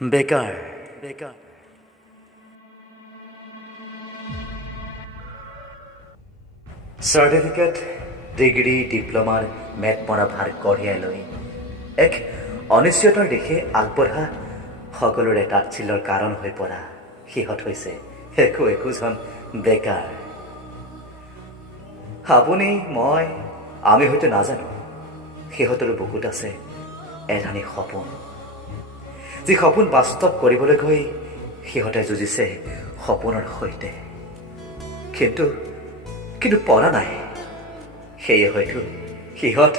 বেকাৰ বেকাৰ certificate degree ডিপ্ল'মাৰ মেটমৰা ভাৰ কঢ়িয়াই লৈ এক অনিশ্চয়তাৰ দিশে আগবঢ়া সকলোৰে তাচ্ছিল্যৰ কাৰণ হৈ পৰা সিহঁত হৈছে একোজন বেকাৰ। আপুনি মই আমি হয়তো নাজানো সিহঁতৰ বুকুত আছে এধানি সপোন, যি সপোন বাস্তৱ কৰিবলৈ গৈ সিহঁতে যুঁজিছে সপোনৰ সৈতে, কিন্তু পৰা নাই। সেয়ে হয়তো সিহঁত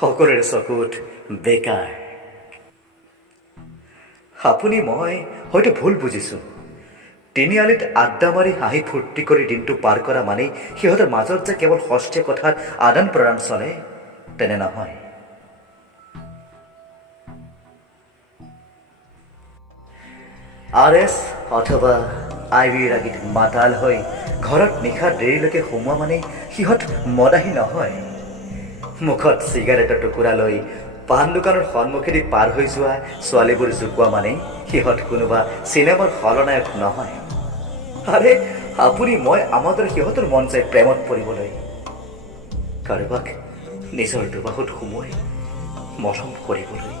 সকলোৰে চকুত বেকাৰ। আপুনি মই হয়তো ভুল বুজিছোঁ। তিনিআলিত আড্ডা মাৰি হাঁহি ফূৰ্তি কৰি দিনটো পাৰ কৰা মানেই সিহঁতৰ মাজত যে কেৱল সস্তীয়া কথাৰ আদান প্ৰদান চলে তেনে নহয়। RS অথবা IBৰ আগিত মাতাল হৈ ঘৰত নিশা দেৰিলৈকে সোমোৱা মানে সিহঁত মদাহী নহয়। মুখত চিগাৰেটৰ টুকুৰা লৈ পাণ দোকানৰ সন্মুখেদি পাৰ হৈ যোৱা ছোৱালীবোৰ জোকোৱা মানে সিহঁত কোনোবা চিনেমাৰ খলনায়ক নহয়। আৰে আপুনি মই আমাৰ দৰে সিহঁতৰ মন যায় প্ৰেমত পৰিবলৈ, কাৰোবাক নিজৰ দুবাহুত সোমোৱাই মৰম কৰিবলৈ।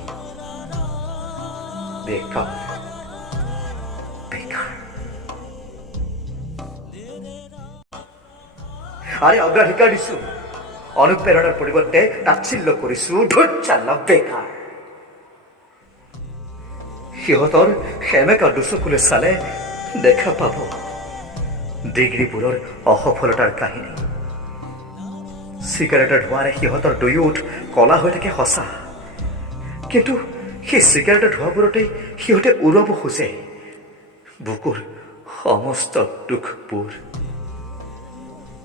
বেকাৰ বেকাৰ। আৰে অগ্ৰাধিকাৰ দিছো, অনুপ্ৰেৰণাৰ পৰিবৰ্তে তাচ্ছিল্য কৰিছো, ধৈৰ্য্য বেকাৰ। সিহঁতৰ সেমেকা দুচকুলে চালে দেখা পাব ডিগ্ৰীবোৰৰ অসফলতাৰ কাহিনী। চিগাৰেটৰ ধোঁৱাৰে সিহঁতৰ দুয়োঠ কলা হৈ থাকে সঁচা, কিন্তু সেই চিগাৰেটৰ ধোঁৱাবোৰতেই সিহঁতে উৰুৱাব খোজে বুকুৰ সমস্ত দুখবোৰ।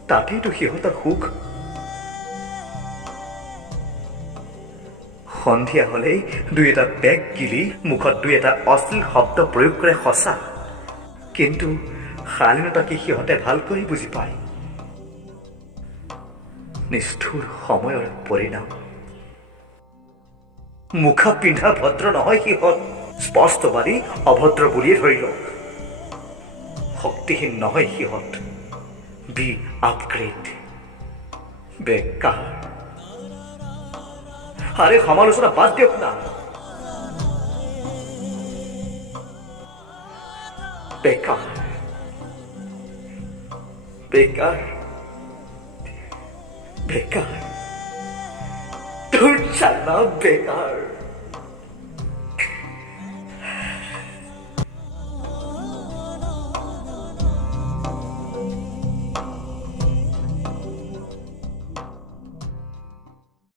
তাতেইতো সিহঁতৰ সুখ। সন্ধিয়া হলেই দুই এটা পেগ গিলি মুখত দুই এটা অশ্লীল শব্দ প্ৰয়োগ কৰে সঁচা, কিন্তু শালীনতা কি সিহঁতে ভালকৈ বুজি পায়। নিষ্ঠুৰ সময়ৰ পৰিণাম। মুখা পিন্ধা ভদ্ৰ নহয় সিহঁত, স্পষ্টবাদী অভদ্ৰ বুলিয়ে ধৰি লওক। শক্তিহীন নহয় সিহঁত, বি আপগ্ৰেড। বেকাৰ। আৰে সমালোচনা বাদ দিয়ক না। বেকাৰ বেকাৰ বেকাৰ, ধৈৰ্য বেকাৰ।